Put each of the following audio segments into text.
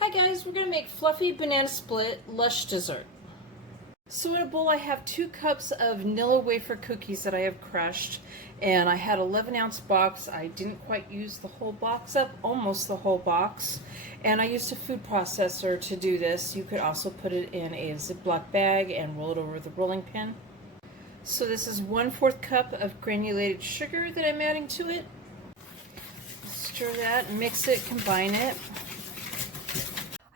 Hi guys, we're going to make fluffy banana split Lush dessert. So in a bowl I have 2 cups of Nilla wafer cookies that I have crushed, and I had 11-ounce box. I didn't quite use the whole box up, almost the whole box, and I used a food processor to do this. You could also put it in a Ziploc bag and roll it over with a rolling pin. So this is 1/4 cup of granulated sugar that I'm adding to it. Stir that, mix it, combine it.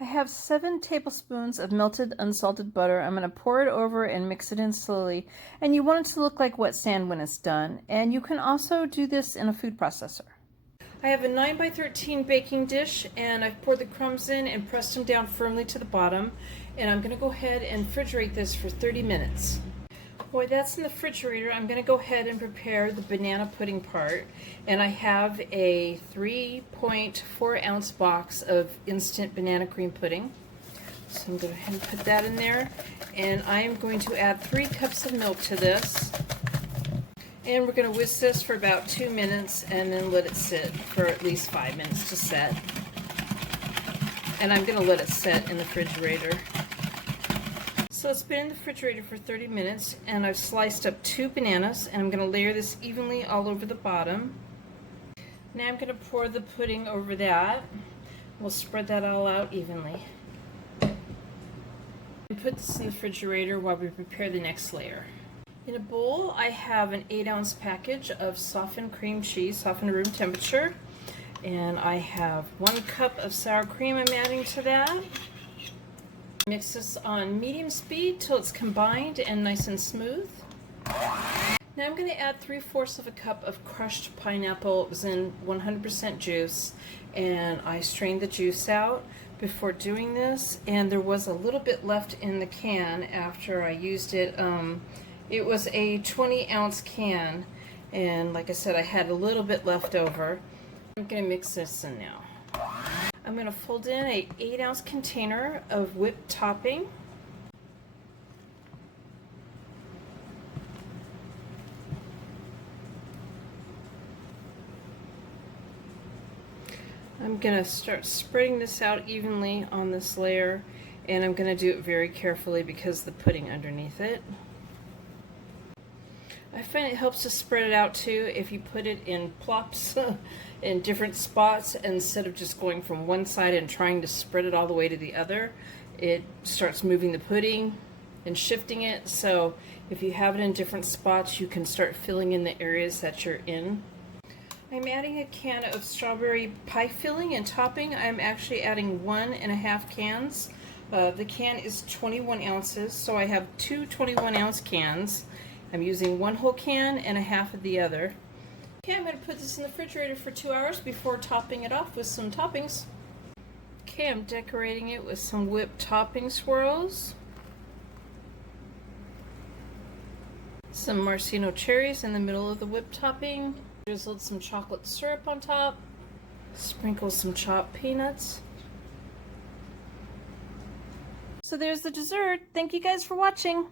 I have 7 tablespoons of melted unsalted butter. I'm going to pour it over and mix it in slowly. And you want it to look like wet sand when it's done. And you can also do this in a food processor. I have a 9x13 baking dish, and I've poured the crumbs in and pressed them down firmly to the bottom. And I'm going to go ahead and refrigerate this for 30 minutes. While that's in the refrigerator, I'm going to go ahead and prepare the banana pudding part. And I have a 3.4-ounce box of instant banana cream pudding. So I'm going to go ahead and put that in there. And I am going to add 3 cups of milk to this. And we're going to whisk this for about 2 minutes and then let it sit for at least 5 minutes to set. And I'm going to let it set in the refrigerator. So it's been in the refrigerator for 30 minutes, and I've sliced up 2 bananas, and I'm going to layer this evenly all over the bottom. Now I'm going to pour the pudding over that. We'll spread that all out evenly. And put this in the refrigerator while we prepare the next layer. In a bowl, I have an 8-ounce package of softened cream cheese, softened to room temperature. And I have 1 cup of sour cream I'm adding to that. Mix this on medium speed till it's combined and nice and smooth. Now I'm going to add 3/4 of a cup of crushed pineapple. It was in 100% juice, and I strained the juice out before doing this, and there was a little bit left in the can after I used it. It was a 20-ounce can, and like I said, I had a little bit left over. I'm going to mix this in now. I'm going to fold in an 8-ounce container of whipped topping. I'm going to start spreading this out evenly on this layer, and I'm going to do it very carefully because of the pudding underneath it. I find it helps to spread it out too if you put it in plops in different spots instead of just going from one side and trying to spread it all the way to the other. It starts moving the pudding and shifting it, so if you have it in different spots you can start filling in the areas that you're in. I'm adding a can of strawberry pie filling and topping. I'm actually adding 1.5 cans. The can is 21 ounces, so I have 2 21-ounce cans. I'm using 1 whole can and a half of the other. Okay, I'm going to put this in the refrigerator for 2 hours before topping it off with some toppings. Okay, I'm decorating it with some whipped topping swirls. Some maraschino cherries in the middle of the whipped topping. Drizzled some chocolate syrup on top. Sprinkle some chopped peanuts. So there's the dessert. Thank you guys for watching.